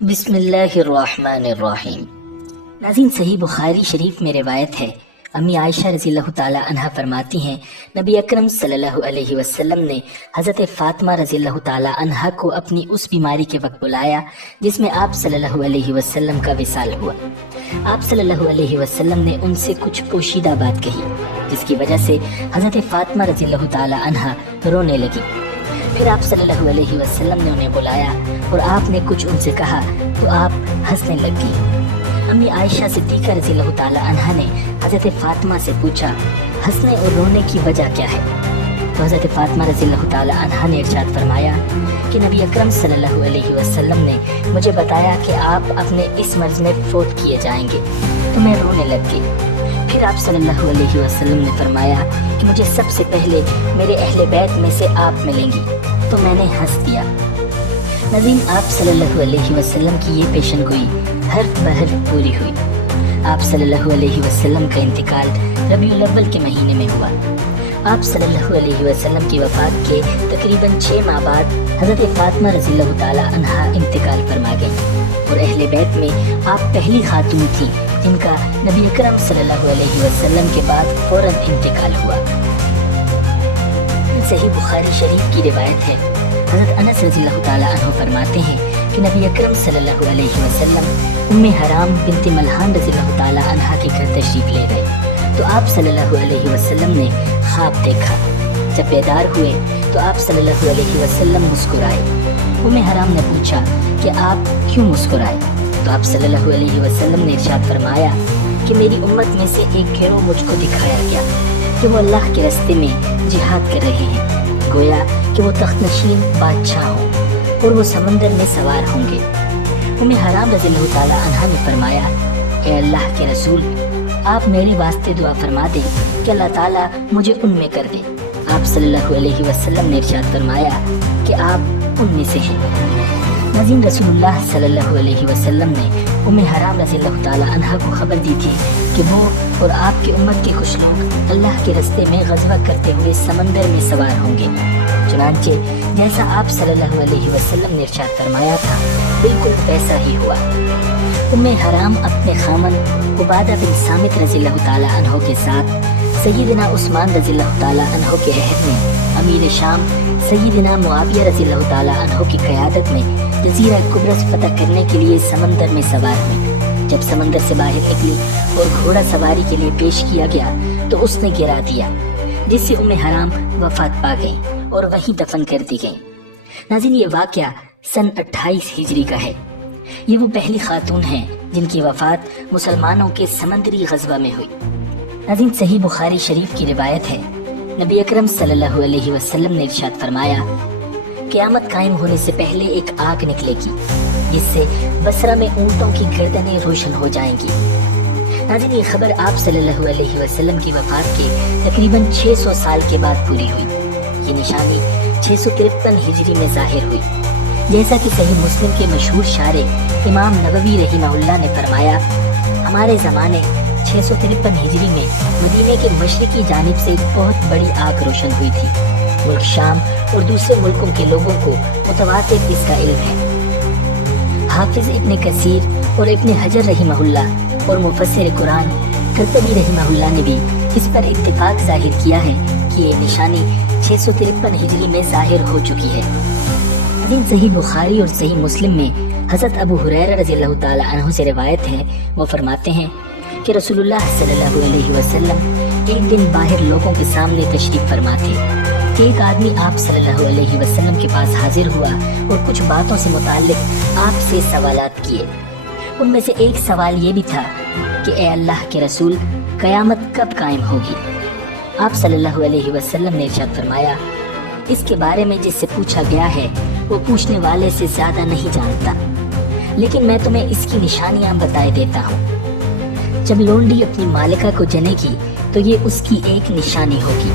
بسم اللہ الرحمن الرحیم۔ ناظرین، صحیح بخاری شریف میں روایت ہے، امی عائشہ رضی اللہ تعالی عنہ فرماتی ہیں، نبی اکرم صلی اللہ علیہ وسلم نے حضرت فاطمہ رضی اللہ تعالی عنہ کو اپنی اس بیماری کے وقت بلایا جس میں آپ صلی اللہ علیہ وسلم کا وصال ہوا۔ آپ صلی اللہ علیہ وسلم نے ان سے کچھ پوشیدہ بات کہی جس کی وجہ سے حضرت فاطمہ رضی اللہ تعالی عنہ رونے لگی۔ پھر آپ صلی اللہ علیہ وسلم نے انہیں بلایا اور آپ نے کچھ ان سے کہا تو آپ ہنسنے لگ گئی۔ امی عائشہ صدیقہ رضی اللہ تعالی عنہ نے حضرت فاطمہ سے پوچھا، ہنسنے اور رونے کی وجہ کیا ہے؟ تو حضرت فاطمہ رضی اللہ تعالی عنہ نے ارشاد فرمایا کہ نبی اکرم صلی اللہ علیہ وسلم نے مجھے بتایا کہ آپ اپنے اس مرض میں فوت کیے جائیں گے، تو میں رونے لگ گئی۔ پھر آپ صلی اللہ علیہ وسلم نے فرمایا کہ مجھے سب سے پہلے میرے اہل بیت میں سے آپ ملیں گی، تو میں نے ہنس دیا۔ ناظرین، آپ صلی اللہ علیہ وسلم کی یہ پیشن گوئی حرف بحرف پوری ہوئی۔ آپ صلی اللہ علیہ وسلم کا انتقال ربیع الاول کے مہینے میں ہوا۔ آپ صلی اللہ علیہ وسلم کی وفات کے تقریباً 6 ماہ بعد حضرت فاطمہ رضی اللہ تعالی عنہا انتقال فرما گئی اور اہل بیت میں آپ پہلی خاتون تھیں جن کا نبی اکرم صلی اللہ علیہ وسلم کے بعد فوراً انتقال ہوا۔ صحیح بخاری شریف کی روایت ہے، حضرت انس رضی اللہ تعالی عنہ فرماتے ہیں کہ نبی اکرم صلی اللہ علیہ وسلم ام حرام بنت ملحان رضی اللہ تعالی عنہ کے گھر تشریف لے گئے تو آپ صلی اللہ علیہ وسلم نے خواب دیکھا۔ جب بیدار ہوئے تو آپ صلی اللہ علیہ وسلم مسکرائے۔ ام حرام نے پوچھا کہ آپ کیوں مسکرائے؟ تو آپ صلی اللہ علیہ وسلم نے ارشاد فرمایا کہ میری امت میں سے ایک گروہ مجھ کو دکھایا گیا کہ وہ اللہ کے راستے میں جہاد کر رہے ہیں، گویا کہ وہ تخت نشین بادشاہ ہوں اور وہ سمندر میں سوار ہوں گے۔ ام حرام رضی اللہ تعالی عنہ نے فرمایا، اے اللہ کے رسول، آپ میرے واسطے دعا فرما دیں کہ اللہ تعالیٰ مجھے ان میں کر دے۔ آپ صلی اللہ علیہ وسلم نے ارشاد فرمایا کہ آپ ان میں سے ہیں۔ ناظرین، رسول اللہ صلی اللہ علیہ وسلم نے ام حرام رضی اللہ تعالی عنہ کو خبر دی تھی کہ وہ اور آپ کی امت کے کچھ لوگ اللہ کے راستے میں غزوہ کرتے ہوئے سمندر میں سوار ہوں گے۔ چنانچہ جیسا آپ صلی اللہ علیہ وسلم نے ارشاد فرمایا تھا بالکل ویسا ہی ہوا۔ ام حرام اپنے خامن عبادہ بن صامت رضی اللہ تعالی عنہ کے ساتھ سیدنا عثمان رضی اللہ تعالی عنہ کے عہد میں امیر شام سیدنا معاویہ رضی اللہ تعالی عنہ کی قیادت میں جزیرہ قبرص فتح کرنے کے لیے سمندر میں سوار ہوئی۔ جب سمندر سے باہر نکلی اور گھوڑا سواری کے لیے پیش کیا گیا تو اس نے گرا دیا، جس سے ام حرام وفات پا گئی اور وہیں دفن کر دی گئی۔ ناظرین، یہ واقعہ سن 28 ہجری کا ہے۔ یہ وہ پہلی خاتون ہیں جن کی وفات مسلمانوں کے سمندری غزوہ میں ہوئی۔ ناظرین، صحیح بخاری شریف کی روایت ہے، نبی اکرم صلی اللہ علیہ وسلم نے ارشاد فرمایا، قیامت قائم ہونے سے پہلے ایک آگ نکلے گی جس سے بصرہ میں اونٹوں کی گردنیں روشن ہو جائیں گی۔ ناظرین، یہ خبر آپ صلی اللہ علیہ وسلم کی وفات کے تقریباً 600 سال کے بعد پوری ہوئی۔ یہ نشانی 653 ہجری میں ظاہر ہوئی، جیسا کہ صحیح مسلم کے مشہور شارح امام نووی رحمہ اللہ نے فرمایا، ہمارے زمانے 653 ہجری میں مدینے کے مشرقی جانب سے ایک بہت بڑی آگ روشن ہوئی تھی۔ ملک شام اور دوسرے ملکوں کے لوگوں کو متواتر اس کا علم ہے۔ حافظ ابن کثیر اور ابن حجر رحمہ اللہ اور مفسر قرآن قرطبی رحمہ اللہ نے بھی اس پر اتفاق ظاہر کیا ہے کہ یہ نشانی 653 ہجری میں ظاہر ہو چکی ہے۔ لیکن صحیح بخاری اور صحیح مسلم میں حضرت ابو ہریرہ رضی اللہ تعالی عنہ سے روایت ہے، وہ فرماتے ہیں کہ رسول اللہ صلی اللہ علیہ وسلم ایک دن باہر لوگوں کے سامنے تشریف فرما تھے کہ ایک آدمی آپ صلی اللہ علیہ وسلم کے پاس حاضر ہوا اور کچھ باتوں سے متعلق آپ سے سوالات کیے۔ ان میں سے ایک سوال یہ بھی تھا کہ اے اللہ کے رسول، قیامت کب قائم ہوگی؟ آپ صلی اللہ علیہ وسلم نے ارشاد فرمایا، اس کے بارے میں جس سے پوچھا گیا ہے وہ پوچھنے والے سے زیادہ نہیں جانتا، لیکن میں تمہیں اس کی نشانیاں بتائے دیتا ہوں۔ جب لونڈی اپنی مالکہ کو جنے گی تو یہ اس کی ایک نشانی ہوگی،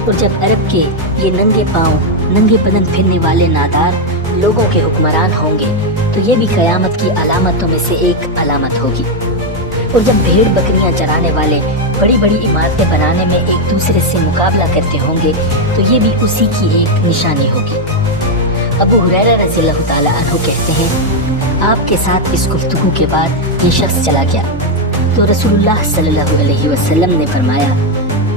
اور جب عرب کے یہ ننگے پاؤں ننگے بدن پھرنے والے نادار لوگوں کے حکمران ہوں گے تو یہ بھی قیامت کی علامتوں میں سے ایک علامت ہوگی، اور جب بھیڑ بکریاں چرانے والے بڑی بڑی عمارتیں بنانے میں ایک دوسرے سے مقابلہ کرتے ہوں گے تو یہ بھی اسی کی ایک نشانی ہوگی۔ ابو ہریرہ رضی اللہ تعالی عنہ کہتے ہیں، آپ کے ساتھ اس گفتگو کے بعد یہ شخص چلا گیا تو رسول اللہ صلی اللہ علیہ وسلم نے فرمایا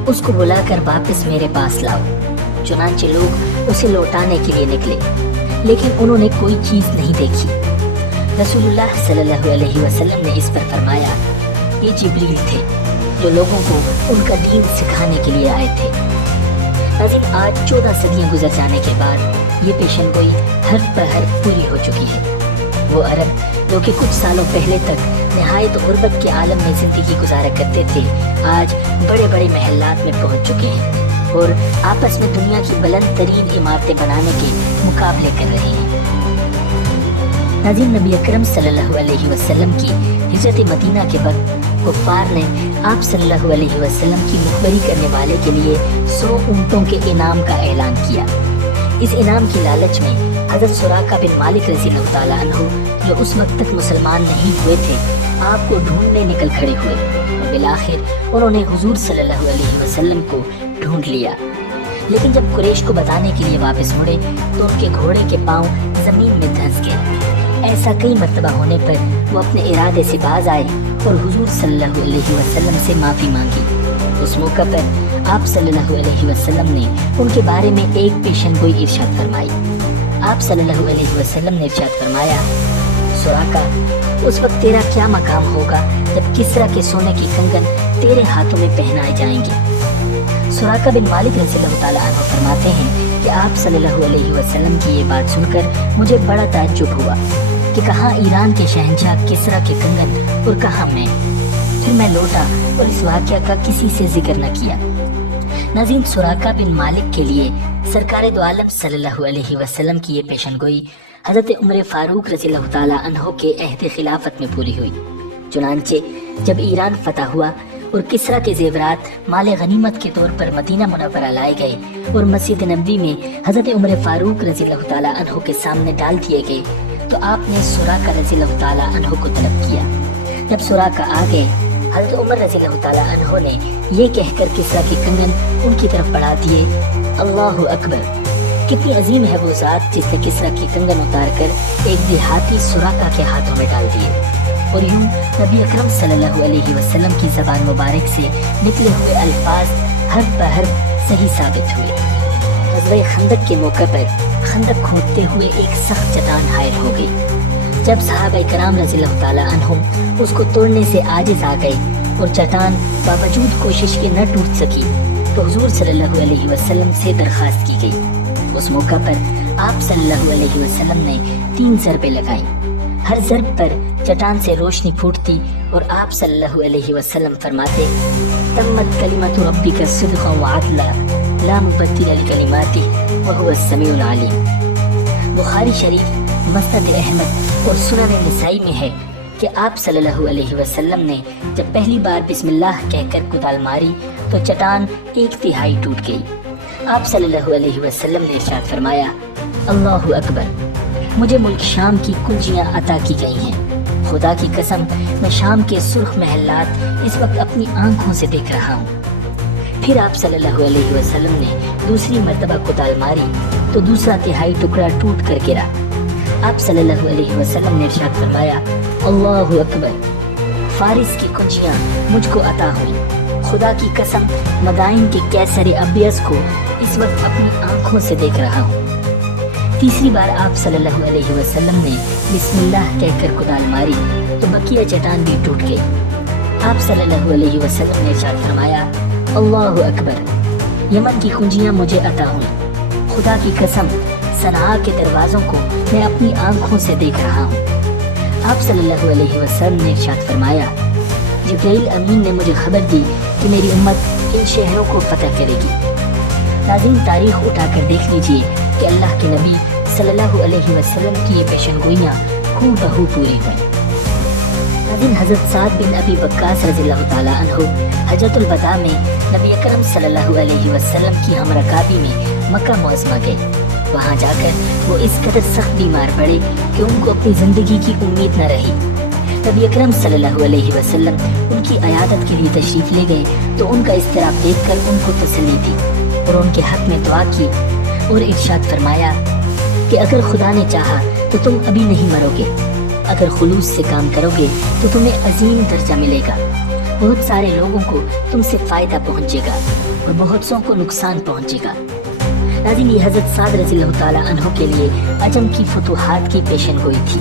اس کو بلا کر واپس میرے پاس لاؤ۔ چنانچہ لوگ اسے لوٹانے کے لیے نکلے لیکن انہوں نے کوئی چیز نہیں دیکھی۔ رسول اللہ صلی اللہ علیہ وسلم نے اس پر فرمایا یہ جبریل تھے جو لوگوں کو ان کا دین سکھانے کے لیے آئے تھے۔ ناظرین، آج 14 صدیاں گزر جانے کے بعد یہ پیشن گوئی حرف پر حرف پوری ہو چکی ہے۔ وہ عرب جو کہ کچھ سالوں پہلے تک نہایت غربت کے عالم میں زندگی گزارا کرتے تھے، آج بڑے بڑے محلات میں پہنچ چکے ہیں اور آپس میں دنیا کی بلند ترین عمارتیں بنانے کے مقابلے کر رہے ہیں۔ ناظرین، نبی اکرم صلی اللہ علیہ وسلم کی ہجرت مدینہ کے وقت کفار نے آپ صلی اللہ علیہ وسلم کی مخبری کرنے والے کے لیے 100 اونٹوں کے انعام کا اعلان کیا۔ اس انعام کی لالچ میں حضرت سراقہ بن مالک رضی اللہ تعالیٰ عنہ جو اس وقت تک مسلمان نہیں ہوئے تھے، آپ کو ڈھونڈنے نکل کھڑے ہوئے اور بالآخر انہوں نے حضور صلی اللہ علیہ وسلم کو ڈھونڈ لیا۔ لیکن جب قریش کو بتانے کے لیے واپس مڑے تو ان کے گھوڑے کے پاؤں زمین میں دھنس گئے۔ ایسا کئی مرتبہ ہونے پر وہ اپنے ارادے سے باز آئے اور حضور صلی اللہ علیہ وسلم سے معافی مانگی۔ اس موقع پر آپ صلی اللہ علیہ وسلم نے ان کے بارے میں ایک پیشن گوئی ارشاد فرمائی۔ آپ صلی اللہ علیہ وسلم نے ارشاد فرمایا سراقہ، اس وقت تیرا کیا مقام ہوگا جب کسرا کے سونے کی کنگن تیرے ہاتھوں میں پہنائے جائیں گے۔ سراقہ بن مالک رضی اللہ تعالیٰ عنہ فرماتے ہیں کہ آپ صلی اللہ علیہ وسلم کی یہ بات سن کر مجھے بڑا تعجب ہوا کہ کہاں ایران کے شہنشاہ کسرا کے کنگن اور کہاں میں۔ پھر میں لوٹا اور اس واقعہ کا کسی سے ذکر نہ کیا۔ ناظرین، سراقہ بن مالک کے لیے سرکار دو عالم صلی اللہ علیہ وسلم کی یہ پیشن گوئی حضرت عمر فاروق رضی اللہ تعالیٰ عنہ کے عہد خلافت میں پوری ہوئی۔ چنانچہ جب ایران فتح ہوا اور کسرا کے زیورات مال غنیمت کے طور پر مدینہ منورہ لائے گئے اور مسجد نبوی میں حضرت عمر فاروق رضی اللہ تعالیٰ عنہ کے سامنے ڈال دیے گئے تو آپ نے سراقہ رضی اللہ تعالیٰ عنہ کو طلب کیا۔ جب سراقہ آ گئے، حضرت عمر رضی اللہ تعالیٰ عنہ نے یہ کہہ کر کسرا کے کنگن ان کی طرف بڑھا دیے، اللہ اکبر! کتنی عظیم ہے وہ ذات جس نے کسرا کی کنگن اتار کر ایک دیہاتی سراقہ کے ہاتھوں میں ڈال دیے۔ اور یوں نبی اکرم صلی اللہ علیہ وسلم کی زبان مبارک سے نکلے ہوئے الفاظ حرف بحرف صحیح ثابت ہوئے۔ غزوہ خندق کے موقع پر خندق کھودتے ہوئے ایک سخت چٹان حائل ہو گئی۔ جب صحابہ کرام رضی اللہ تعالیٰ عنہم اس کو توڑنے سے عاجز آ گئے اور چٹان باوجود کوشش کے نہ ٹوٹ سکی تو حضور صلی اللہ علیہ وسلم سے درخواست کی گئی۔ اس موقع پر آپ صلی اللہ علیہ وسلم نے 3 ضربیں لگائیں۔ ہر ضرب پر چٹان سے روشنی پھوٹتی اور آپ صلی اللہ علیہ وسلم فرماتے تمت کلمۃ ربک صدقا وعدلا لا مبدل لکلماتہ وہو السمیع العلیم۔ بخاری شریف، مسند احمد اور سنن نسائی میں ہے کہ آپ صلی اللہ علیہ وسلم نے جب پہلی بار بسم اللہ کہہ کر کدال ماری تو چٹان 1/3 ٹوٹ گئی۔ آپ صلی اللہ علیہ وسلم نے ارشاد فرمایا اللہ اکبر! مجھے ملک شام کی کنجیاں عطا کی گئی ہیں۔ خدا کی قسم میں شام کے سرخ محلات اس وقت اپنی آنکھوں سے دیکھ رہا ہوں۔ پھر آپ صلی اللہ علیہ وسلم نے دوسری مرتبہ کدال ماری تو دوسرا 1/3 ٹکڑا ٹوٹ کر گرا۔ آپ صلی اللہ علیہ وسلم نے ارشاد فرمایا اللہ اکبر! فارس کی کنجیاں مجھ کو عطا ہوئی۔ خدا کی قسم مدائن کے کیسر ابیض کو اس وقت اپنی آنکھوں سے دیکھ رہا ہوں۔ تیسری بار آپ صلی اللہ علیہ وسلم نے بسم اللہ کہہ کر کدال ماری تو بقیہ چٹان بھی ٹوٹ گئی۔ آپ صلی اللہ علیہ وسلم نے ارشاد فرمایا اللہ اکبر! یمن کی کنجیاں مجھے عطا ہوئی۔ خدا کی قسم صنعاء کے دروازوں کو میں اپنی آنکھوں سے دیکھ رہا ہوں۔ آپ صلی اللہ علیہ وسلم نے ارشاد فرمایا جبرائیل امین نے مجھے خبر دی کہ میری امت ان شہروں کو فتح کرے گی۔ ناظرین، تاریخ اٹھا کر دیکھ لیجئے کہ اللہ کے نبی صلی اللہ علیہ وسلم کی یہ پیشن گوئیاں ہو بہو پوری ہوئیں۔ ناظرین، حضرت سعد بن ابی وقاص رضی اللہ تعالیٰ عنہ حجۃ الوداع میں نبی اکرم صلی اللہ علیہ وسلم کی ہم رکابی میں مکہ معظمہ گئے۔ وہاں جا کر وہ اس قدر سخت بیمار پڑے کہ ان کو اپنی زندگی کی امید نہ رہی۔ نبی اکرم صلی اللہ علیہ وسلم ان کی عیادت کے لیے تشریف لے گئے تو ان کا اضطراب دیکھ کر ان کو تسلی دی اور ان کے حق میں دعا کی اور ارشاد فرمایا کہ اگر خدا نے چاہا تو تم ابھی نہیں مرو گے۔ अगर खुलूस से काम करोगे तो तुम्हें अजीम दर्जा मिलेगा। बहुत सारे लोगों को तुमसे फायदा पहुंचेगा और बहुत सौ को नुकसान पहुंचेगा। नाज़रीन, ये हज़रत साद रज़ियल्लाहु ताला अन्हु के लिए अजम की फतूहात की पेशन गोई थी।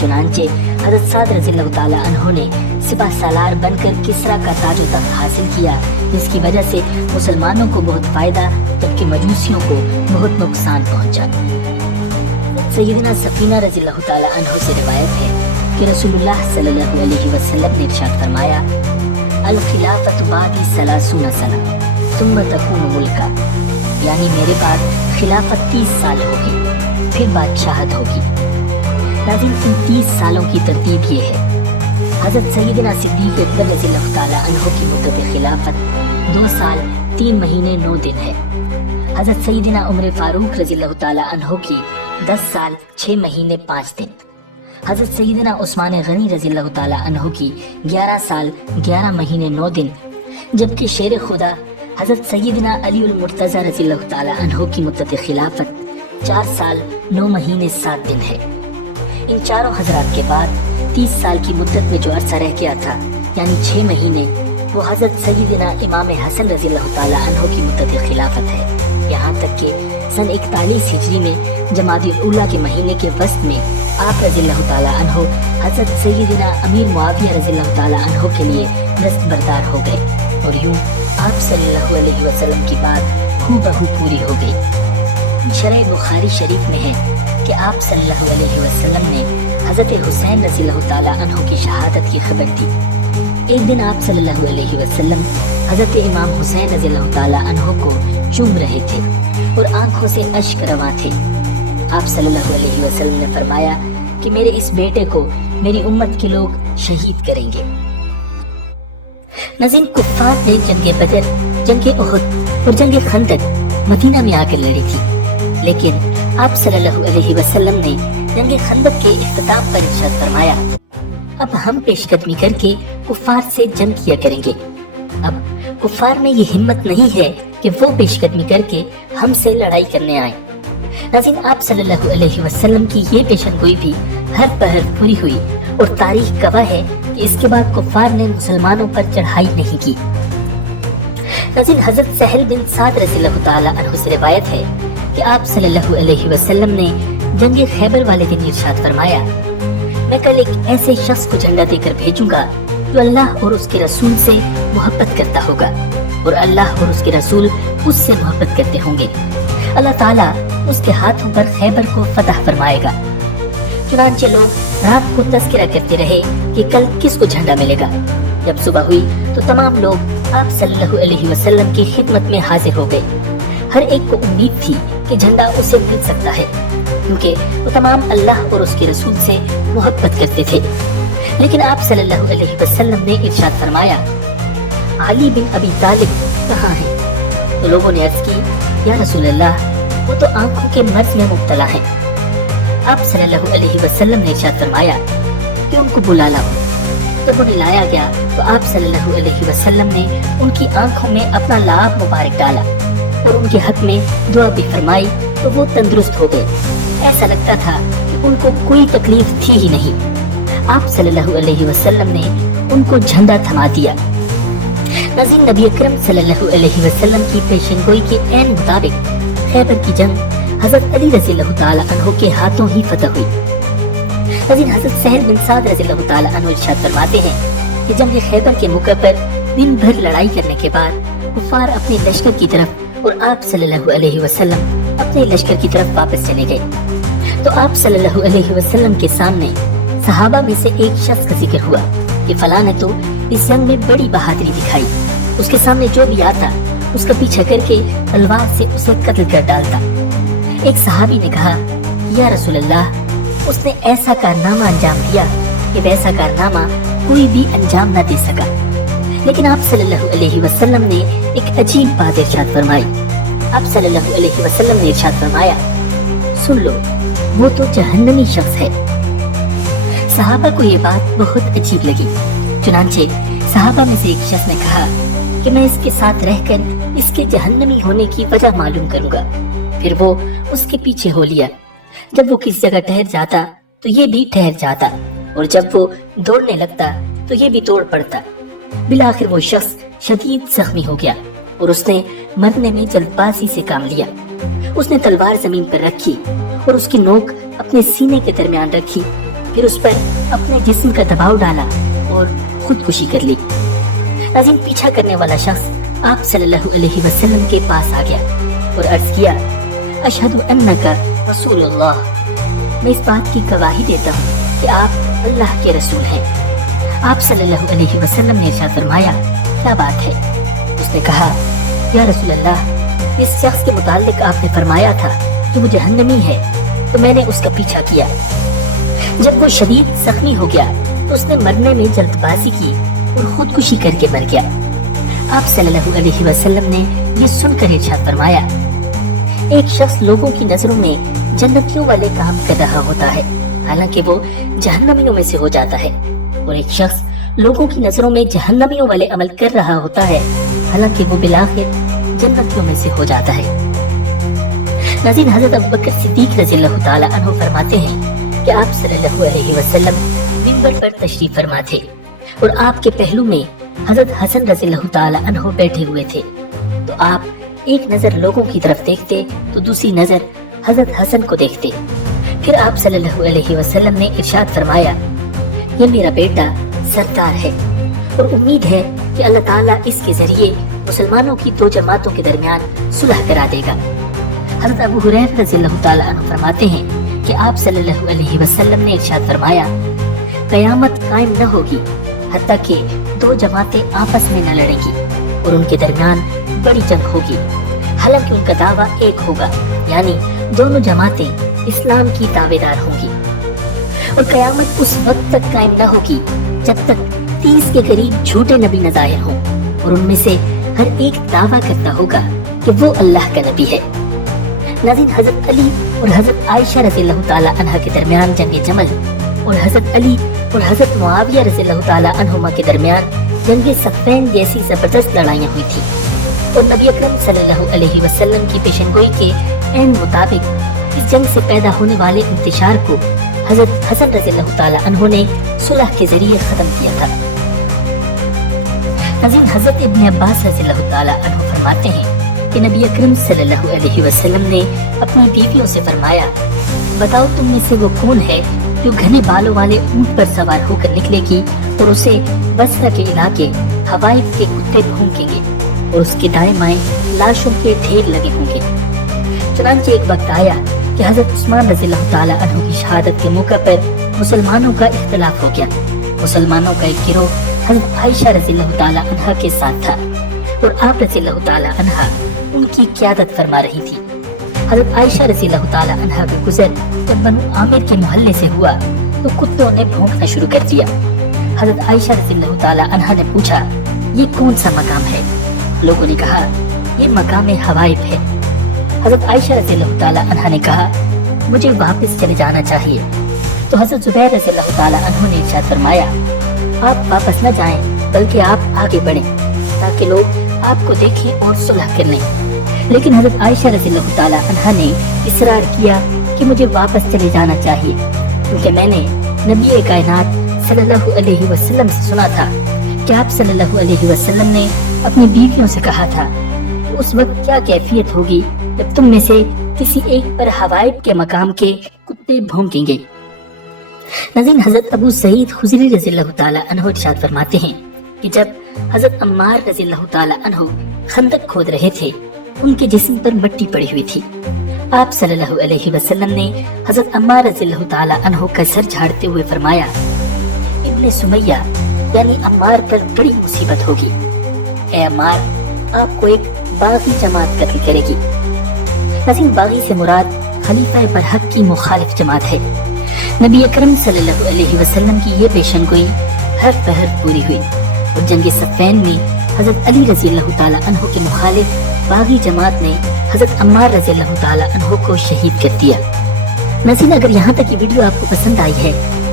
चुनांचे हज़रत साद रज़ियल्लाहु ताला अन्हु ने सिपह सालार बनकर किसरा का ताज व तख्त हासिल किया, जिसकी वजह से मुसलमानों को बहुत फायदा जबकि मजूसियों को बहुत नुकसान पहुंचा। सैयदना सफीना रज़ियल्लाहु ताला अन्हु से रिवायत है कि रसूलुल्लाह सल्लल्लाहु अलैहि वसल्लम ने इरशाद फरमाया, अल खिलाफतु बादी सलासूना सना सुम्मा तकूनु मुल्का, यानी मेरे बाद खिलाफत 30 साल होगी, फिर बादशाहत होगी। नाज़रीन, इन 30 सालों की तरतीब ये है। हज़रत सैयदना सिद्दीक़ अकबर रज़ियल्लाहु ताला अन्हु की मुद्दत खिलाफत 2 साल 3 महीने 9 दिन है। हज़रत सैयदना उमर फारूक रज़ियल्लाहु ताला अन्हु की 10 साल 6 महीने 5 दिन। हज़रत सैयदना उस्मान गनी रज़ियल्लाहु ताला अन्हु की 11 साल 11 महीने 9 दिन, जबकि शेर खुदा हज़रत सैयदना अली उल मुर्तज़ा रज़ियल्लाहु ताला अन्हु की मुद्दत खिलाफत 4 साल 9 महीने 7 दिन है। इन चारों हज़रात के बाद 30 साल की मुद्दत में जो अरसा रह गया था, यानी 6 महीने, वो हज़रत सैयदना इमाम हसन रज़ियल्लाहु ताला अन्हु की मुद्दत खिलाफत है। यहाँ तक कि सन 41 हिजरी में जमादिल उला के महीने के वस्त में आप रज़ियल्लाहु ताला अन्हु हज़रत सैयदना अमीर मुआविया रज़ियल्लाहु ताला अन्हु के लिए दस्तबरदार हो गए और यूं आप सल्लल्लाहु अलैहि वसल्लम की बात हूबहू पूरी हो गई। शरह बुखारी शरीफ में है कि आप सल्लल्लाहु अलैहि वसल्लम ने हज़रत हुसैन रज़ियल्लाहु ताला अन्हु की शहादत की खबर दी। एक दिन आप सल्लल्लाहु अलैहि वसल्लम हज़रत इमाम हुसैन रज़ियल्लाहु ताला अन्हु को चूम रहे थे और आंखों से अश्क रवा थे। आप सल्लल्लाहु अलैहि वसल्लम ने फरमाया कि मेरे इस बेटे को मेरी उम्मत के लोग शहीद करेंगे। नाज़रीन, कुफ्फार ने जंगे बदर, जंगे उहुद और जंगे खंदक मदीना में आकर लड़ी थी, लेकिन आप सल्लल्लाहु अलैहि वसल्लम ने जंगे खंदक के इख्तिताम पर इरशाद फरमाया, अब हम पेशकदमी करके कुफ्फार से जंग किया करेंगे। अब कुफ्फार में ये हिम्मत नहीं है कि वो पेशकदमी करके हमसे लड़ाई करने आए। नाज़रीन, आप सल्लल्लाहु अलैहि वसल्लम की ये पेशनगोई भी हर पहर पूरी हुई और तारीख गवाह है कि इसके बाद कुफ्फार ने मुसलमानों पर चढ़ाई नहीं की। नाज़रीन, हज़रत सहल बिन साद रज़ियल्लाहु ताला अन्हु से रिवायत है कि आप सल्लल्लाहु अलैहि वसल्लम ने जंगे खैबर वाले दिन इरशाद फरमाया, मैं कल एक ऐसे शख्स को झंडा देकर भेजूंगा जो अल्लाह और उसके रसूल से मोहब्बत करता होगा और अल्लाह और उसके रसूल उससे मोहब्बत करते होंगे। अल्लाह ताला उसके हाथों पर खैबर को फतह फरमाएगा। चुनांचे लोग रात को तज़किरा करते रहे कि कल किसको झंडा मिलेगा। जब सुबह हुई तो तमाम लोग आप सल्लल्लाहु अलैहि वसल्लम की खिदमत में हाजिर हो गए। हर एक को उम्मीद थी कि झंडा उसे मिल सकता है, क्योंकि वो तमाम अल्लाह और उसके रसूल से मोहब्बत करते थे। लेकिन आप सल्लल्लाहु अलैहि वसल्लम ने इरशाद फरमाया, अली बिन अबी तालिब कहाँ है? तो लोगों ने अर्ज की, या रसूल अल्लाह, वो तो आंखों के मर्ज में मुब्तला है। आप सल्लल्लाहु अलैहि वसल्लम ने इरशाद फरमाया कि उनको बुला लाओ। जब उन्हें लाया गया तो आप सल्लल्लाहु अलैहि वसल्लम ने उनकी आंखों में अपना लाभ मुबारक डाला और उनके हक में दुआ भी फरमाई तो वो तंदुरुस्त हो गए। ऐसा लगता था कि उनको कोई तकलीफ थी ही नहीं। आप सल्लल्लाहु अलैहि वसल्लम ने उनको झंडा थमा दिया। नाज़रीन, नबी अकरम सल्लल्लाहु अलैहि वसल्लम की पेशनगोई के ऐन मुताबिक खैबर की जंग हज़रत अली रज़ियल्लाहु ताला अन्हु के हाथों ही फतह हुई। नाज़रीन, हज़रत सहल बिन साद रज़ियल्लाहु ताला अन्हु इरशाद फरमाते हैं कि जंग खैबर के मौके पर दिन भर लड़ाई करने के बाद कुफ़ार अपने लश्कर की तरफ और आप सल्लल्लाहु अलैहि वसल्लम अपने लश्कर की तरफ वापस चले गए। तो आप सल्लल्लाहु अलैहि वसल्लम के सामने सहाबा में से एक शख्स का जिक्र हुआ कि फलां ने तो इस जंग में बड़ी बहादुरी दिखाई, उसके सामने जो भी आता उसका पीछा करके तलवार से उसे कत्ल कर डालता। एक सहाबी ने कहा, या रसूल अल्लाह, उसने ऐसा कारनामा अंजाम दिया कि वैसा कारनामा कोई भी अंजाम न दे सका। लेकिन आप सल्लल्लाहु अलैहि वसल्लम ने एक अजीब बात इरशाद फरमाई। आप सल्लल्लाहु अलैहि वसल्लम ने इरशाद फरमाया, सुन लो, वो तो जहन्नमी शख्स है। सहाबा को ये बात बहुत अजीब लगी। चुनांचे सहाबा में से एक शख्स ने कहा कि मैं इसके साथ रहकर इसके जहन्नमी होने की वजह मालूम करूंगा। फिर वो उसके पीछे हो लिया। जब वो किसी जगह ठहर जाता तो ये भी ठहर जाता। और जब वो दौड़ने लगता तो ये भी दौड़ पड़ता। बिलाखिर वो शख्स शदीद जख्मी हो गया और उसने मरने में जल्दबाजी से काम लिया। उसने तलवार जमीन पर रखी और उसकी नोक अपने सीने के दरमियान रखी, फिर उस पर अपने जिस्म का दबाव डाला और खुदकुशी कर ली। नाज़रीन, पीछा करने वाला शख्स आप सल्लल्लाहु अलैहि वसल्लम के पास आ गया और अर्ज किया, अशहदु अन्नका रसूलुल्लाह, मैं इस बात की गवाही देता हूँ कि आप अल्लाह के रसूल हैं। आप सल्लल्लाहु अलैहि वसल्लम ने इरशाद फरमाया, क्या बात है? उसने कहा, या रसूल अल्लाह, इस शख्स के मुताल्लिक आपने फरमाया था कि वो जहन्नमी है, तो मैंने उसका पीछा किया। जब वो शदीद जख्मी हो गया तो उसने मरने में जल्दबाजी की और खुदकुशी करके मर गया। आप सल्लल्लाहु अलैहि वसल्लम ने ये सुनकर इरशाद फरमाया, एक शख्स लोगों की नजरों में जन्नतियों वाले काम कर रहा होता है, हालांकि वो जहन्नमियों में से हो जाता है, और एक शख्स लोगों की नजरों में जहन्नमियों वाले अमल कर रहा होता है, हालांकि वो बिलाखिर जन्नतियों में से हो जाता है। नाज़रीन, हज़रत अबू बकर सिद्दीक रज़ियल्लाहु ताला अन्हु फरमाते हैं कि आप सल्लल्लाहु अलैहि वसल्लम मिंबर पर तशरीफ फरमा थे और आपके पहलू में हज़रत हसन रज़ियल्लाहु ताला अन्हु बैठे हुए थे। तो आप एक नजर लोगों की तरफ देखते तो दूसरी नजर हज़रत हसन को देखते। फिर आप सल्लल्लाहु अलैहि वसल्लम ने इरशाद फरमाया, ये मेरा बेटा सरदार है और उम्मीद है कि अल्लाह ताला इसके जरिए मुसलमानों की दो जमातों के दरमियान सुलह करा देगा। हज़रत अबू हुरैरा रज़ियल्लाहु ताला अन्हु फरमाते हैं कि आप सल्लल्लाहु अलैहि वसल्लम ने इरशाद फरमाया, कयामत कायम न होगी हत्ता कि दो जमातें आपस में न लड़ेंगी और उनके दरमियान बड़ी जंग होगी, हालांकि उनका दावा एक होगा, यानी दोनों जमातें इस्लाम की दावेदार होंगी। और कयामत उस वक्त तक कायम न होगी जब तक 30 के करीब झूठे नबी न ज़ाहिर हों और उनमें से हर एक दावा करता होगा कि वो अल्लाह का नबी है। नाज़रीन, हज़रत अली और हज़रत आयशा रज़ियल्लाहु ताला अन्हा के दरमियान जंग जमल और हज़रत अली और हज़रत मुआविया रज़ियल्लाहु ताला अन्हुमा के दरमियान जंग सफ़ैन जैसी जबरदस्त लड़ाइयाँ हुई थी और नबी अकरम सल्लल्लाहु अलैहि वसल्लम की पेशनगोई के ऐन मुताबिक इस जंग से पैदा होने वाले इंतशार को हज़रत हसन रज़ियल्लाहु ताला अन्हु ने सुलह के जरिए खत्म किया था। नाज़रीन, हज़रत इब्न अब्बास रज़ियल्लाहु ताला अन्हु फरमाते हैं कि नबी अकरम सल्लल्लाहु अलैहि वसल्लम ने अपनी बीवियों से फरमाया, बताओ तुम में से वो कौन है जो घने बालों वाले ऊंट पर सवार होकर निकलेगी और उसे बसरा के इलाके हवाइब के कुत्ते भौंकेंगे और उसके दाएं बाएं लाशों के ढेर लगे होंगे। चुनांचे एक वक्त आया कि हज़रत उस्मान रज़ियल्लाहु ताला अन्हु की शहादत के मौके पर मुसलमानों का इख्तिलाफ हो गया। मुसलमानों का एक गिरोह हज़रत आयशा रज़ियल्लाहु ताला अन्हा के साथ था और आप रज़ियल्लाहु ताला अन्हा उनकी क़यादत फरमा रही थी। हज़रत आयशा रज़ियल्लाहु ताला अन्हा का गुज़र जब बनु आमिर के मोहल्ले से हुआ तो कुत्तों ने भौंकना शुरू कर दिया। हज़रत आयशा रज़ियल्लाहु ताला अन्हा ने पूछा, ये कौन सा मकाम है? लोगों ने कहा, ये मकाम हवाइब है। हज़रत आयशा रज़ियल्लाहु ताला अन्हा ने कहा, मुझे वापस चले जाना चाहिए। तो हज़रत ज़ुबैर रज़ियल्लाहु ताला अन्हु ने इरशाद फरमाया, आप वापस न जाएं बल्कि आप आगे बढ़ें ताकि लोग आपको देखें और सुलह कर लें। लेकिन हज़रत आयशा रज़ियल्लाहु ताला अन्हा ने इसरार किया कि मुझे वापस चले जाना चाहिए, क्योंकि मैंने नबी कायनात सल्लल्लाहु अलैहि वसल्लम से सुना था कि आप सल्लल्लाहु अलैहि वसल्लम ने अपनी बीवियों से कहा था कि उस वक्त क्या कैफियत होगी जब तुम में से किसी एक पर हवाइब के मकाम के कुत्ते भौंकेंगे। नाज़रीन, हज़रत अबू सईद खुदरी रज़ियल्लाहु ताला अन्हु इरशाद फरमाते हैं कि जब हज़रत अम्मार रज़ियल्लाहु ताला अन्हु खंदक खोद रहे थे, उनके जिस्म पर मिट्टी पड़ी हुई थी। आप सल्लल्लाहु अलैहि वसल्लम ने हज़रत अम्मार रज़ियल्लाहु ताला अन्हु का सर झाड़ते हुए फरमाया, इब्ने सुमैया यानी अम्मार पर बड़ी मुसीबत होगी। ए अम्मार, आपको एक बागी जमात कत्ल करेगी। नाज़रीन, बागी से मुराद खलीफा बरहक की मुखालिफ जमात है। नबी अकरम सल्लल्लाहु अलैहि वसल्लम की ये पेशनगोई हर पहर पूरी हुई और जंग सफ़ैन में हज़रत अली रज़ियल्लाहु ताला अन्हु के मुखालिफ बागी जमात ने हज़रत अम्मार रज़ियल्लाहु ताला अन्हु को शहीद कर दिया। नाज़रीन, अगर यहाँ तक ये वीडियो आपको पसंद आई है,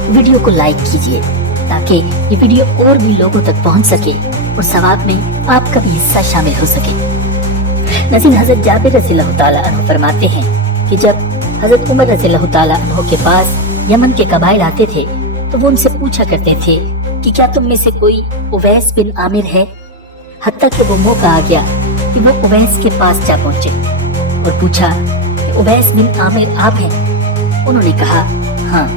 वीडियो को लाइक कीजिए ताकि ये वीडियो और भी लोगों तक पहुँच सके और सवाब में आपका भी हिस्सा शामिल हो सके। नाज़रीन, हज़रत जाबिर रज़ियल्लाहु ताला अन्हु फरमाते हैं कि जब हज़रत उमर रज़ियल्लाहु ताला अन्हु के पास यमन के कबाइल आते थे तो वो उनसे पूछा करते थे कि क्या तुम में से कोई उवैस बिन आमिर है। हत्ता कि वो मौका आ गया कि वो उवैस के पास जा पहुंचे और पूछा कि उवैस बिन आमिर आप हैं। उन्होंने कहा हाँ।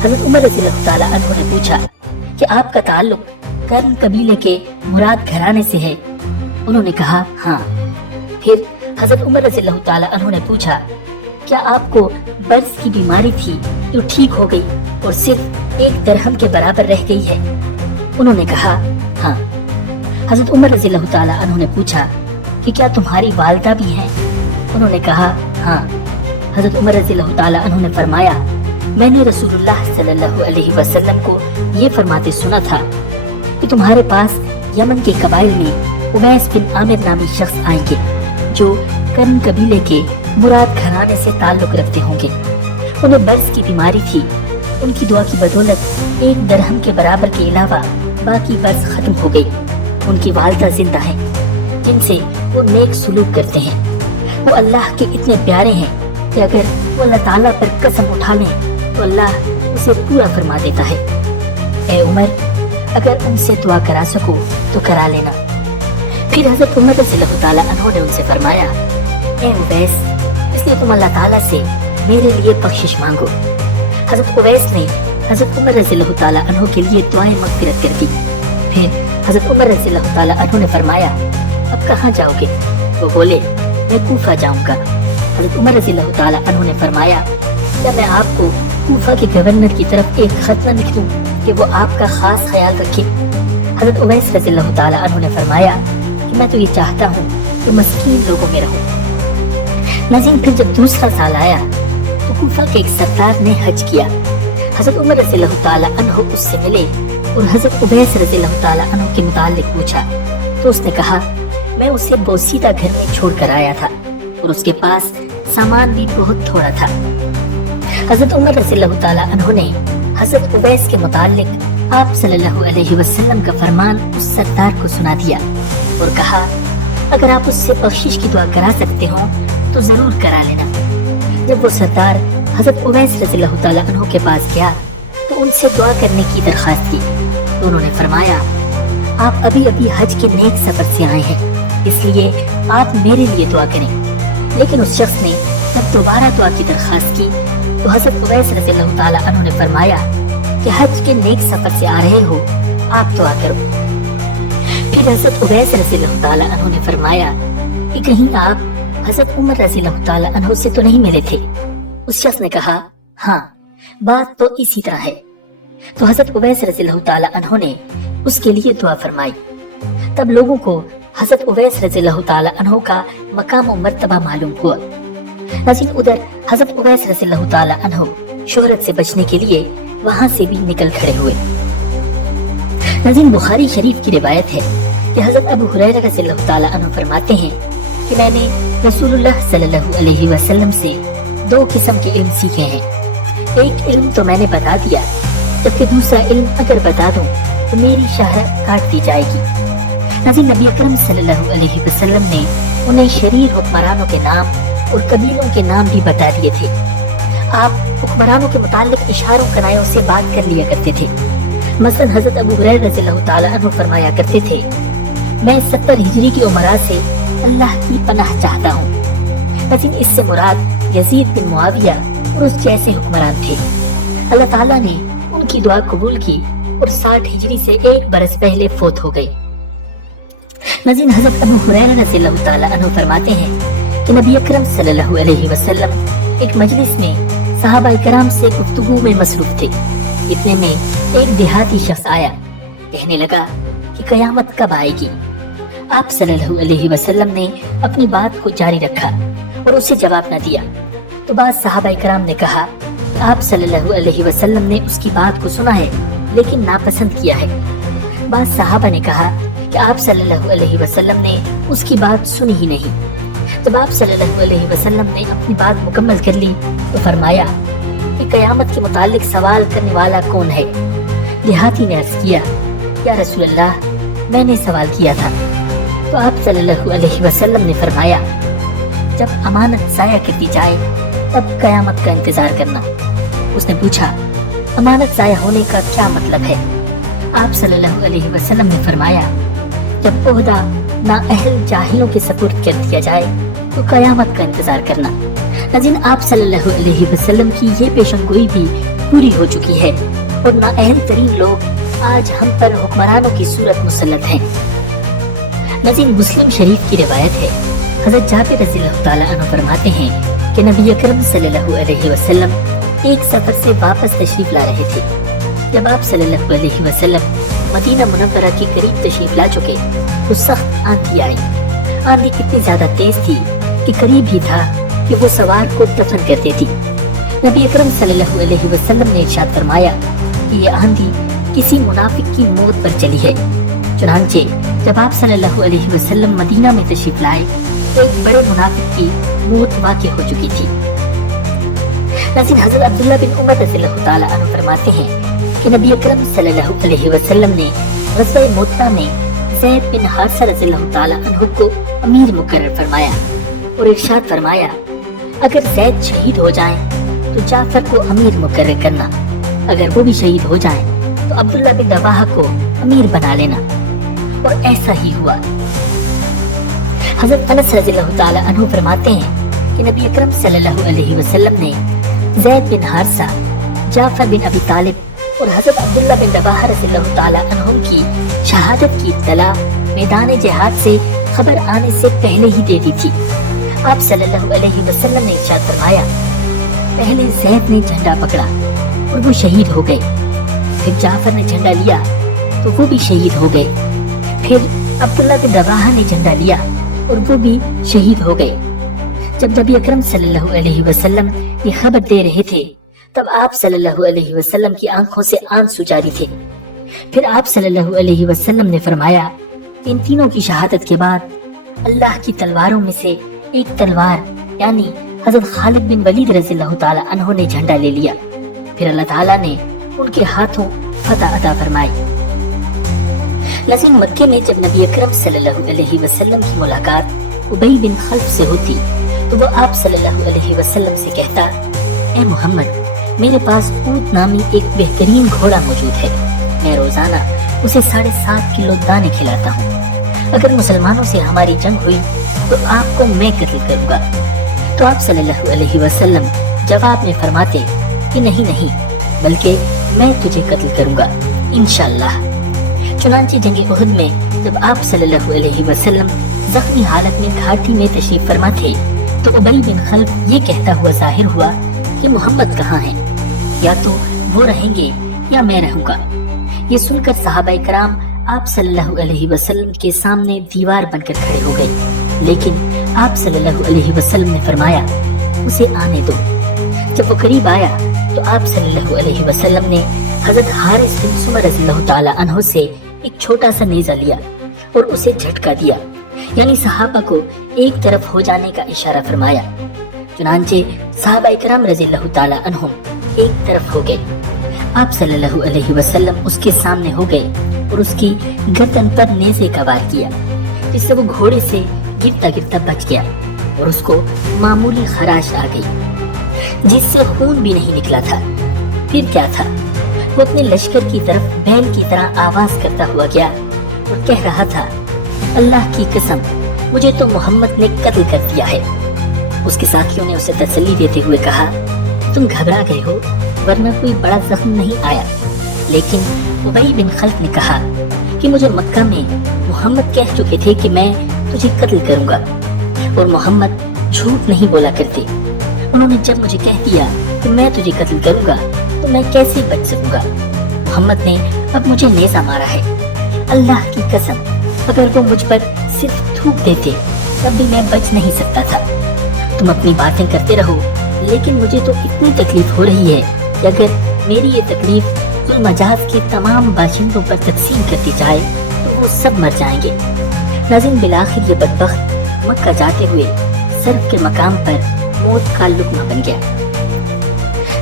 हजरत उमर रज़ियल्लाहु ताला अन्हु ने पूछा कि आपका ताल्लुक कर्न कबीले के मुराद घराने से है। उन्होंने कहा हाँ। फिर हजरत उमर रज़ियल्लाहु ताला अन्हु ने पूछा क्या आपको बर्स की बीमारी थी जो ठीक हो गई और सिर्फ 1 दरहम के बराबर रह गई है। उन्होंने कहा हाँ। हजरत उमर रज़ियल्लाहु ताला अन्हु ने पूछा कि क्या तुम्हारी वालिदा भी हैं। उन्होंने कहा हाँ। हजरत उमर रज़ियल्लाहु ताला अन्हु ने फरमाया मैंने रसूलुल्लाह सल्लल्लाहु अलैहि वसल्लम को ये फरमाते सुना था कि तुम्हारे पास यमन के कबाइल में उवैस बिन आमिर नामी शख्स आएंगे जो कर्न कबीले के मुराद घराने से ताल्लुक रखते होंगे। उन्हें बर्स की बीमारी थी। उनकी दुआ की बदौलत 1 दरहम के बराबर के अलावा बाकी बर्स खत्म हो गई। उनकी वालिदा जिंदा है जिनसे वो नेक सुलूक करते हैं। वो अल्लाह के इतने प्यारे हैं कि अगर वो अल्लाह ताला पर कसम उठा लें तो अल्लाह उसे पूरा फरमा देता है। ए उमर अगर उनसे दुआ करा सको तो करा लेना। फिर हजरत उमर रज़ियल्लाहु ताला अन्हु ने उनसे फरमाया ए उवैस इसलिए तुम अल्लाह ताला से मेरे लिए बख्शिश मांगो। हजरत उवैस ने हजरत उमर रज़ियल्लाहु ताला अन्हु के लिए दुआएं मग़फ़िरत कर दी। फिर हजरत उमर रज़ियल्लाहु ताला अन्हु ने फरमाया अब कहाँ जाओगे। वो बोले मैं कूफा जाऊंगा। हजरत उमर रज़ियल्लाहु ताला अन्हु ने फरमाया क्या मैं आपको कूफा के गवर्नर की तरफ एक खत न लिख दूं कि वो आपका खास ख्याल रखे। हजरत उवैस रज़ियल्लाहु ताला अन्हु ने फरमाया कि मैं तो ये चाहता हूँ कि मस्कीन लोगों में रहूं। नाज़रीन फिर जब दूसरा साल आया तो कूफा के एक सरदार ने हज किया। हजरत उमर रज़ियल्लाहु ताला अन्हु उससे मिले और हजरत उवैस रज़ियल्लाहु ताला अन्हु के मुताल्लिक पूछा तो उसने कहा मैं उसे बोसीदा घर में छोड़ कर आया था और उसके पास सामान भी बहुत थोड़ा था। हजरत उमर रज़ियल्लाहु ताला अन्हु ने हजरत उवैस के मुताल्लिक आप सल्लल्लाहु अलैहि वसल्लम का फरमान उस सरदार को सुना दिया और कहा अगर आप उससे बख्शिश की दुआ करा सकते हो तो जरूर करा लेना। जब वो सरदार हजरत उवैस रज़ियल्लाहु ताला अन्हु के पास गया तो उनसे दुआ करने की दरख्वास्त की तो उन्होंने फरमाया आप अभी अभी हज के नेक सफर से आए हैं इसलिए आप मेरे लिए दुआ करें। लेकिन उस शख्स ने जब दोबारा दुआ की दरख्वास्त की तो हजरत उवैस रज़ियल्लाहु ताला अन्हु ने फरमाया कि हज के नेक सफर से आ रहे हो आप दुआ करो। फिर हजरत उवैस रज़ियल्लाहु ताला अन्हु ने फरमाया कि कहीं आप हजरत उमर रज़ियल्लाहु ताला अन्हु से तो नहीं मिले थे। उस शख्स ने कहा हाँ बात तो इसी तरह है। तो हजरत उवैस रज़ियल्लाहु ताला अन्हु ने उसके लिए दुआ फरमाई। तब लोगों को हजरत उवैस रज़ियल्लाहु ताला अन्हु का मकाम और मर्तबा मालूम हुआ। नाज़रीन उधर हजरत उवैस रज़ियल्लाहु ताला अन्हु शोहरत से बचने के लिए वहां से भी निकल खड़े हुए। नाज़रीन बुखारी शरीफ की रिवायत है कि हजरत अबू हुरैरा रज़ियल्लाहु ताला अन्हु फरमाते हैं कि मैंने रसूलुल्लाह सल्लल्लाहु अलैहि वसल्लम से 2 किस्म के इल्म सीखे हैं। एक इल्म तो मैंने बता दिया जबकि दूसरा इल्म अगर बता दूं तो मेरी शाह काट दी जाएगी। नाज़रीन नबी अकरम सल्लल्लाहु अलैहि वसल्लम ने उन्हें शरीर हुक्मरानों के नाम और कबीलों के नाम भी बता दिए थे। आप हुक्मरानों के मुताल्लिक इशारों कनायों से बात कर लिया करते थे। मसलन हजरत अबू हुरैरा रज़ियल्लाहु ताला अन्हु फरमाया करते थे मैं 70 हिजरी की उमरा से अल्लाह की पनाह चाहता हूँ। लेकिन इससे मुराद यजीद बिन मुआविया और उस जैसे हुक्मरान थे। अल्लाह ताला ने उनकी दुआ कबूल की और 60 हिजरी से 1 बरस पहले फोत हो गए। नाज़रीन हजरत अबू हुरैरा रज़ियल्लाहु ताला अन्हु फरमाते हैं कि नबी अकरम सल्लल्लाहु अलैहि वसल्लम एक मजलिस में सहाबा इकराम से गुफ्तगू में मसरूफ थे। इतने में एक देहाती शख्स आया। कहने लगा कि कयामत कब आएगी। आप सल्लल्लाहु अलैहि वसल्लम ने अपनी बात को जारी रखा और उसे जवाब न दिया। तो बाद सहाबा इकराम ने कहा आप सल्लल्लाहु अलैहि वसल्लम ने उसकी बात को सुना है लेकिन नापसंद किया है। बाद सहाबा ने कहा कि आप सल्लल्लाहु अलैहि वसल्लम ने उसकी बात सुनी ही नहीं। जब आप सल्लल्लाहु अलैहि वसल्लम ने अपनी बात मुकम्मल कर ली तो फरमाया कि कयामत के मुतालिक सवाल करने वाला कौन है। देहाती ने अर्ज किया या रसूल अल्लाह मैंने सवाल किया था। तो आप सल्लल्लाहु अलैहि वसल्लम ने फरमाया जब अमानत ज़ाया कर दी जाए तब कयामत का इंतजार करना। उसने पूछा अमानत ज़ाया होने का क्या मतलब है? आप सल्लल्लाहु अलैहि वसल्लम ने फरमाया, जब ओहदा नाअहल जाहिलों के सपुर्द कर दिया जाए तो कयामत का इंतजार करना। नाज़रीन, आप सल्लल्लाहु अलैहि वसल्लम की ये पेशनगोई भी पूरी हो चुकी है और नाअहल तरीन लोग आज हम पर हुक्मरानों की सूरत मुसल्लत हैं। नाज़रीन, मुस्लिम शरीफ की रिवायत है, हज़रत जाबिर रज़ियल्लाहु ताला अन्हु फरमाते हैं कि नबी अकरम सल्लल्लाहु अलैहि वसल्लम एक सफर से वापस तशरीफ ला रहे थे। जब आप सल्लल्लाहु अलैहि वसल्लम मदीना मुनव्वरा के करीब तशरीफ ला चुके तो सख्त आंधी आई। आंधी कितनी ज्यादा तेज थी कि करीब ही था कि वो सवार को दफन कर देती। नबी अकरम सल्लल्लाहु अलैहि वसल्लम ने इरशाद फरमाया कि ये आंधी किसी मुनाफिक की मौत पर चली है। चुनांचे जब आप सल्लल्लाहु अलैहि वसल्लम मदीना में तशरीफ लाए तो एक बड़े मुनाफिक की मौत वाक़ई हो चुकी थी। नाज़रीन, हज़रत अब्दुल्लाह बिन उमर रज़ियल्लाहु ताला अन्हु फरमाते हैं कि नबी अकरम सल्लल्लाहु अलैहि वसल्लम ने ग़ज़वा मुअत्ता में ज़ैद बिन हारिसा रज़ियल्लाहु ताला अन्हु को अमीर मुकर्रर फरमाया और इरशाद फरमाया, अगर ज़ैद शहीद हो जाएं तो जाफर को अमीर मुकर्रर करना, अगर वो भी शहीद हो जाएं तो अब्दुल्ला बिन रवाहा को अमीर बना लेना। और ऐसा ही हुआ। हज़रत अनस रज़ियल्लाहु ताला अन्हु फरमाते हैं कि नबी अकरम सल्लल्लाहु अलैहि वसल्लम ने ज़ैद बिन हारिसा, जाफर बिन अबी तालिब और हज़रत अब्दुल्ला बिन रवाहा रज़ियल्लाहु ताला अन्हुम की शहादत की इत्तला मैदान जिहाद से खबर आने से पहले ही दे दी थी। आप सल्लल्लाहु अलैहि वसल्लम ने इरशाद फरमाया, पहले ज़ैद ने झंडा पकड़ा और वो शहीद हो गए, फिर जाफर ने झंडा लिया तो वो भी शहीद हो गए, फिर अब्दुल्ला बिन रवाहा ने झंडा लिया और वो भी शहीद हो गए। जब नबी अकरम सल्लल्लाहु अलैहि वसल्लम ये खबर दे रहे थे तब आप सल्लल्लाहु अलैहि वसल्लम की आंखों से आंसू जारी थे। फिर आप सल्लल्लाहु अलैहि वसल्लम ने फरमाया, इन तीनों की शहादत के बाद अल्लाह की तलवारों में से एक तलवार यानी हज़रत खालिद बिन वलीद रज़ियल्लाहु ताला अन्हु ने झंडा ले लिया। फिर अल्लाह ताला ने उनके हाथों फतह अता फरमाई। लेकिन मक्के में जब नबी अकरम सल्लल्लाहु अलैहि वसल्लम की मुलाकात उबई बिन खल्फ से होती तो वो आप सल्लल्लाहु अलैहि वसल्लम से कहता, ए मोहम्मद, मेरे पास ऊंट नामी एक बेहतरीन घोड़ा मौजूद है, मैं रोजाना उसे 7.5 किलो दाने खिलाता हूँ। अगर मुसलमानों से हमारी जंग हुई तो आपको मैं कत्ल करूंगा। तो आप सल्लल्लाहु अलैहि वसल्लम जवाब में फरमाते कि नहीं नहीं, बल्कि मैं तुझे कत्ल करूंगा इंशाअल्लाह। चुनांचे जंग उहद में जब आप सल्लल्लाहु अलैहि वसल्लम जख्मी हालत में घाटी में तशरीफ फरमा थे तो उबई बिन खल्फ ये कहता हुआ जाहिर हुआ कि मोहम्मद कहाँ हैं, या तो वो रहेंगे या मैं रहूंगा। ये सुनकर सहाबाए कराम आप सल्लल्लाहु अलैहि वसल्लम के सामने दीवार बनकर खड़े हो गए, लेकिन आप सल्लल्लाहु अलैहि वसल्लम ने फरमाया, उसे आने दो। जब वो करीब आया तो आप सल्लल्लाहु अलैहि वसल्लम ने हज़रत हारिस बिन सुमर रज़ियल्लाहु ताला अन्हु से एक छोटा सा नेज़ा लिया और उसे झटका दिया, यानी सहाबा को एक तरफ हो जाने का इशारा फरमाया। चुनांचे सहाबाए किराम रज़ियल्लाहु ताला अन्हुम एक तरफ हो गए। आप सल्लल्लाहु अलैहि वसल्लम उसके सामने हो गए और उसकी गर्दन पर नेज़े का वार किया, जिससे वो घोड़े से गिरता गिरता बच गया और उसको मामूली खराश आ गई, जिससे खून भी नहीं निकला था। फिर क्या था, वो अपने लश्कर की तरफ बैल की तरह आवाज करता हुआ गया और कह रहा था, अल्लाह की कसम, मुझे तो मोहम्मद ने कत्ल कर दिया है। उसके साथियों ने उसे तसल्ली देते हुए कहा, तुम घबरा गए हो, वरना कोई बड़ा जख्म नहीं आया। लेकिन उबई बिन खल्फ ने कहा कि मुझे मक्का में मोहम्मद कह चुके थे कि मैं तुझे कत्ल करूंगा, और मोहम्मद झूठ नहीं बोला करते। उन्होंने जब मुझे कह दिया कि मैं तुझे कत्ल करूंगा तो मैं कैसे बच सकूंगा। मोहम्मद ने अब मुझे नेज़ा मारा है। अल्लाह की कसम, अगर वो मुझ पर सिर्फ थूक देते तब भी मैं बच नहीं सकता था। तुम अपनी बातें करते रहो, लेकिन मुझे तो इतनी तकलीफ हो रही है कि अगर मेरी ये तकलीफ मजाज के तमाम बाशिंदों पर तकसीम कर दी जाए तो वो सब मर जाएंगे। नाज़रीन, बिलाखिर ये बदबख्त मक्का जाते हुए सर्फ के मकाम पर मौत का लुक़मा बन गया।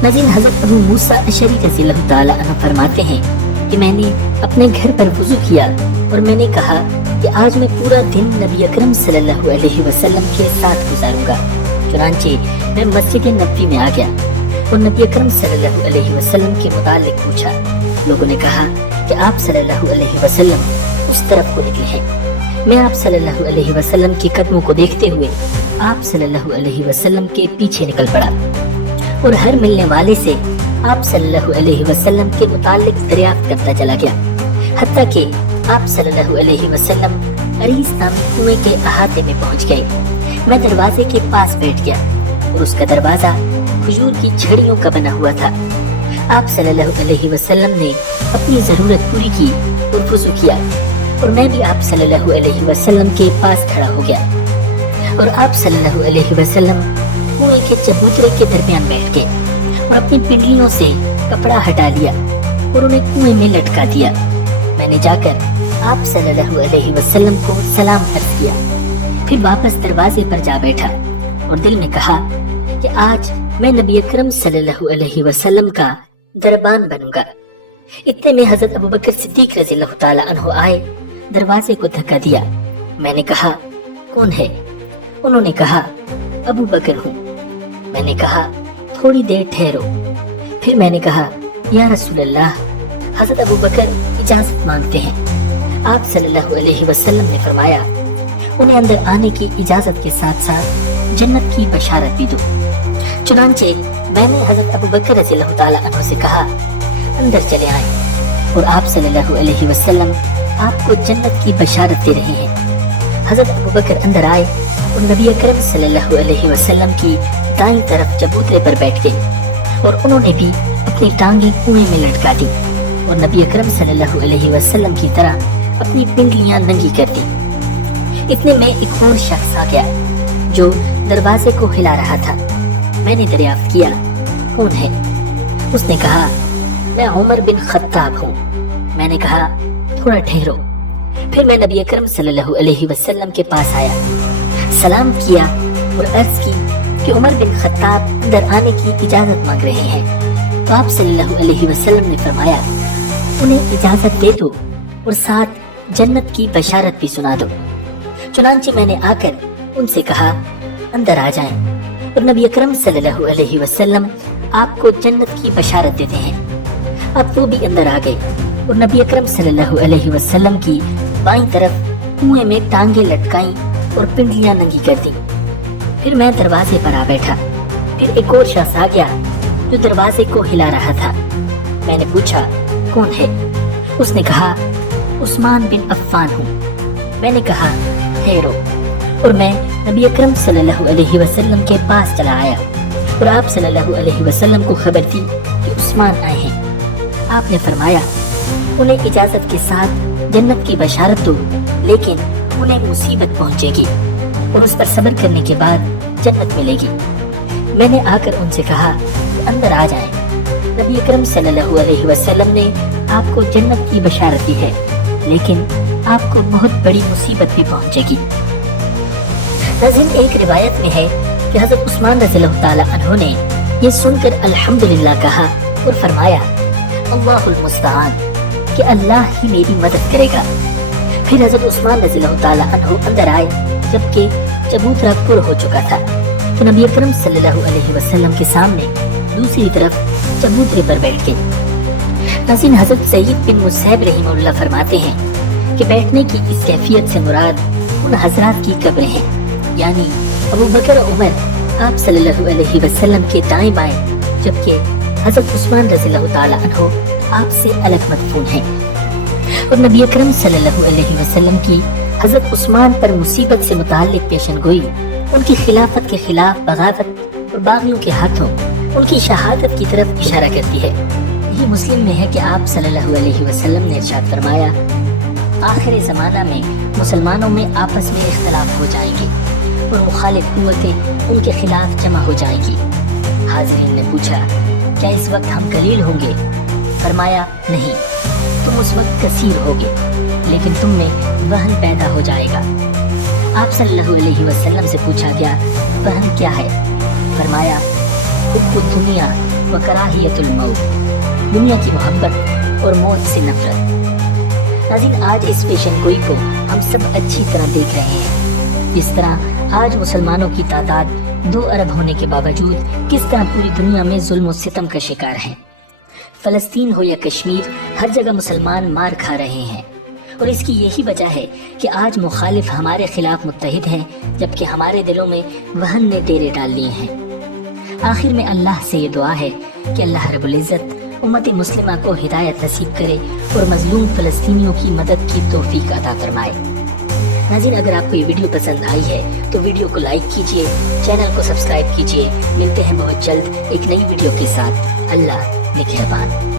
नाज़रीन, हज़रत अबू मूसा अशरी रज़ियल्लाहु ताला अन्हु फरमाते हैं कि मैंने अपने घर पर वुज़ू किया और मैंने कहा कि आज मैं पूरा दिन नबी अकरम सल्लल्लाहु अलैहि वसल्लम के साथ गुजारूंगा। चुनांचे मैं मस्जिद नबवी में आ गया। اور نبی اکرم صلی اللہ علیہ وسلم کے متعلق پوچھا۔ لوگوں نے کہا کہ آپ صلی اللہ علیہ وسلم اس طرف کو نکلے ہیں۔ میں آپ صلی اللہ علیہ وسلم کے قدموں کو دیکھتے ہوئے آپ صلی اللہ علیہ وسلم کے پیچھے نکل پڑا اور ہر ملنے والے سے آپ صلی اللہ علیہ وسلم کے متعلق دریافت کرتا چلا گیا، حتیٰ کہ آپ صلی اللہ علیہ وسلم عریض نامی کنویں کے احاطے میں پہنچ گئے۔ میں دروازے کے پاس بیٹھ گیا اور اس کا دروازہ کھجور کی چھڑیوں کا بنا ہوا تھا۔ آپ صلی اللہ علیہ وسلم نے اپنی ضرورت پوری کی اور وضو کیا، اور میں بھی آپ صلی اللہ علیہ وسلم کے پاس کھڑا ہو گیا، اور آپ صلی اللہ علیہ وسلم کنویں کے چبوترے کے درمیان بیٹھ گئے اور اپنی پنڈلیوں سے کپڑا ہٹا لیا اور انہیں کنویں میں لٹکا دیا۔ میں نے جا کر آپ صلی اللہ علیہ وسلم کو سلام عرض کیا، پھر واپس دروازے پر جا بیٹھا اور دل میں کہا کہ آج میں نبی اکرم صلی اللہ علیہ وسلم کا دربان بنوں گا۔ اتنے میں حضرت ابوبکر صدیق رضی اللہ تعالی عنہ آئے، دروازے کو دھکا دیا۔ میں نے کہا کون ہے؟ انہوں نے کہا ابو بکر ہوں۔ میں نے کہا تھوڑی دیر ٹھہرو۔ پھر میں نے کہا یا رسول اللہ، حضرت ابو بکر اجازت مانگتے ہیں۔ آپ صلی اللہ علیہ وسلم نے فرمایا انہیں اندر آنے کی اجازت کے ساتھ ساتھ جنت کی بشارت بھی دو۔ چنانچہ میں نے حضرت ابو بکر رضی اللہ تعالی عنہ سے کہا اندر چلے آئیں، اور آپ صلی اللہ علیہ وسلم آپ کو جنت کی بشارت دے رہے ہیں۔ حضرت ابو بکر اندر آئے اور نبی اکرم صلی اللہ علیہ وسلم کی دائیں طرف چبوترے پر بیٹھ گئے، اور انہوں نے بھی اپنی ٹانگیں کنویں میں لٹکا دی اور نبی اکرم صلی اللہ علیہ وسلم کی طرح اپنی پنڈلیاں ننگی کر دی۔ اتنے میں ایک اور شخص آ گیا جو دروازے کو ہلا رہا تھا۔ میں نے دریافت کیا کون ہے؟ اس نے کہا میں عمر بن خطاب ہوں۔ میں نے کہا تھوڑا ٹھہرو۔ پھر میں نبی اکرم صلی اللہ علیہ وسلم کے پاس آیا، سلام کیا اور عرض کی کہ عمر بن خطاب اندر آنے کی اجازت مانگ رہے ہیں۔ تو آپ صلی اللہ علیہ وسلم نے فرمایا انہیں اجازت دے دو اور ساتھ جنت کی بشارت بھی سنا دو۔ چنانچہ میں نے آ کر ان سے کہا اندر آ جائیں، اور نبی اکرم صلی اللہ علیہ وسلم آپ کو جنت کی بشارت دیتے ہیں۔ اب وہ بھی اندر آ گئے اور نبی اکرم صلی اللہ علیہ وسلم کی بائیں طرف کنویں میں ٹانگیں لٹکائیں اور پنڈلیاں ننگی کر دیں۔ پھر میں دروازے پر آ بیٹھا۔ پھر ایک اور شخص آ گیا جو دروازے کو ہلا رہا تھا۔ میں نے پوچھا کون ہے؟ اس نے کہا عثمان بن عفان ہوں۔ میں نے کہا ٹھہرو، اور میں نبی اکرم صلی اللہ علیہ وسلم کے پاس چلا آیا اور آپ صلی اللہ علیہ وسلم کو خبر دی کہ عثمان آئے ہیں۔ آپ نے فرمایا انہیں اجازت کے ساتھ جنت کی بشارت دو، لیکن انہیں مصیبت پہنچے گی اور اس پر صبر کرنے کے بعد جنت ملے گی۔ میں نے آ کر ان سے کہا کہ اندر آ جائیں۔ نبی اکرم صلی اللہ علیہ وسلم نے آپ کو جنت کی بشارت دی ہے، لیکن آپ کو بہت بڑی مصیبت بھی پہنچے گی۔ ناظرین، ایک روایت میں ہے کہ حضرت عثمان رضی اللہ تعالی عنہ نے یہ سن کر الحمدللہ کہا اور فرمایا اللہ المستعان، کہ اللہ ہی میری مدد کرے گا۔ پھر حضرت عثمان رضی اللہ تعالی عنہ اندر آئے جبکہ چبوترا پر ہو چکا تھا، تو نبی اکرم صلی اللہ علیہ وسلم کے سامنے دوسری طرف چبوترے پر بیٹھ گئے۔ ناظرین، حضرت سعید بن مسیب رحمہ اللہ فرماتے ہیں کہ بیٹھنے کی اس کیفیت سے مراد ان حضرات کی قبریں ہیں، یعنی ابو بکر و عمر آپ صلی اللہ علیہ وسلم کے دائیں بائیں، جبکہ حضرت عثمان رضی اللہ تعالی عنہ آپ سے الگ مدفون ہیں۔ اور نبی اکرم صلی اللہ علیہ وسلم کی حضرت عثمان پر مصیبت سے متعلق پیشن گوئی ان کی خلافت کے خلاف بغاوت اور باغیوں کے ہاتھوں ان کی شہادت کی طرف اشارہ کرتی ہے۔ یہ مسلم میں ہے کہ آپ صلی اللہ علیہ وسلم نے ارشاد فرمایا آخر زمانہ میں مسلمانوں میں آپس میں اختلاف ہو جائیں گے اور مخالف قوتیں ان کے خلاف جمع ہو جائیں گی۔ حاضرین نے پوچھا کیا اس وقت ہم قلیل ہوں گے؟ فرمایا نہیں، تم اس وقت کثیر ہوگے، لیکن تم میں وہن پیدا ہو جائے گا۔ آپ صلی اللہ علیہ وسلم سے پوچھا گیا وہن کیا ہے؟ فرمایا حب الدنیا و کراہیت الموت، دنیا کی محبت اور موت سے نفرت۔ ناظرین، آج اس پیشن گوئی کو ہم سب اچھی طرح دیکھ رہے ہیں۔ جس طرح آج مسلمانوں کی تعداد 2 अरब होने के बावजूद किस तरह पूरी दुनिया में जुल्म और सितम का शिकार हैं। फलस्तीन हो या कश्मीर, हर जगह मुसलमान मार खा रहे हैं और इसकी यही वजह है कि आज मुखालिफ हमारे खिलाफ मुत्तहिद हैं, जबकि हमारे दिलों में वहन ने डेरे डाल लिए हैं। आखिर में अल्लाह से ये दुआ है कि अल्लाह रब्बुल इज़्ज़त उम्मत मुस्लिमा को हिदायत नसीब करे और मजलूम फ़लस्तीनियों की मदद की तौफीक अता फरमाए। नाज़रीन, अगर आपको ये वीडियो पसंद आई है तो वीडियो को लाइक कीजिए, चैनल को सब्सक्राइब कीजिए। मिलते हैं बहुत जल्द एक नई वीडियो के साथ। अल्लाह निगहबान।